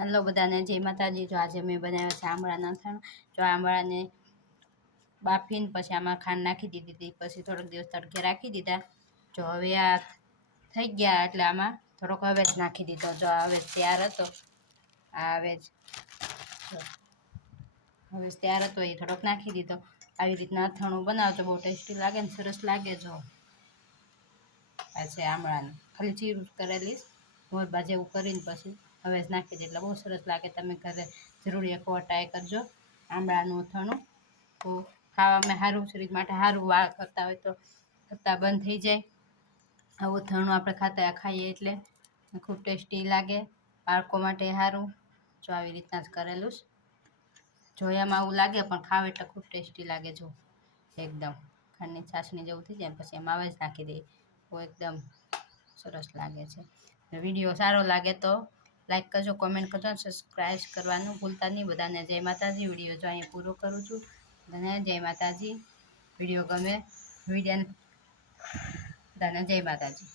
Hello બધાને જય માતાજી। જો આજે મેં બનાવ્યા છે આમળાના અથાણા। જો આમળાને બાફીને પછી આમાં ખાંડ નાખી દીધી હતી, પછી થોડોક દિવસ તડકે રાખી દીધા। જો હવે આ થઈ ગયા એટલે આમાં થોડોક હવેજ નાખી દીધો। જો હવે તૈયાર હતો, આ હવેજ તૈયાર હતો એ થોડોક નાખી દીધો। આવી રીતના અથાણું બનાવતો બહુ ટેસ્ટી લાગે ને સરસ લાગે। જો આ છે આમળાનું, ખાલી ચીરું કરેલી મોરબા જેવું કરીને પછી હવે નાખી દે એટલે બહુ સરસ લાગે। તમે ઘરે જરૂર એકવાર ટ્રાય કરજો આમળાનું અથાણું। તો ખાવામાં સારું, શરીર માટે સારું, વાળ કરતા હોય તો કરતા બંધ થઈ જાય। આવું અથાણું આપણે ખાઈએ એટલે ખૂબ ટેસ્ટી લાગે, બાળકો માટે સારું। જો આવી રીતના જ કરેલું છે। જોયામાં આવું લાગે પણ ખાવ એટલે ખૂબ ટેસ્ટી લાગે। જો એકદમ ખાંડની છાશની જેવું થઈ જાય પછી એમાં હવે જ નાખી દઈએ, તો એકદમ સરસ લાગે છે। વિડીયો સારો લાગે તો લાઈક કરજો, કોમેન્ટ કરજો, સબસ્ક્રાઈબ કરવાનું ભૂલતા નહીં। બધાને જય માતાજી। વિડીયો જો અહીંયા પૂરો કરું છું। બધાને જય માતાજી। વિડીયો ગમે બધાને જય માતાજી।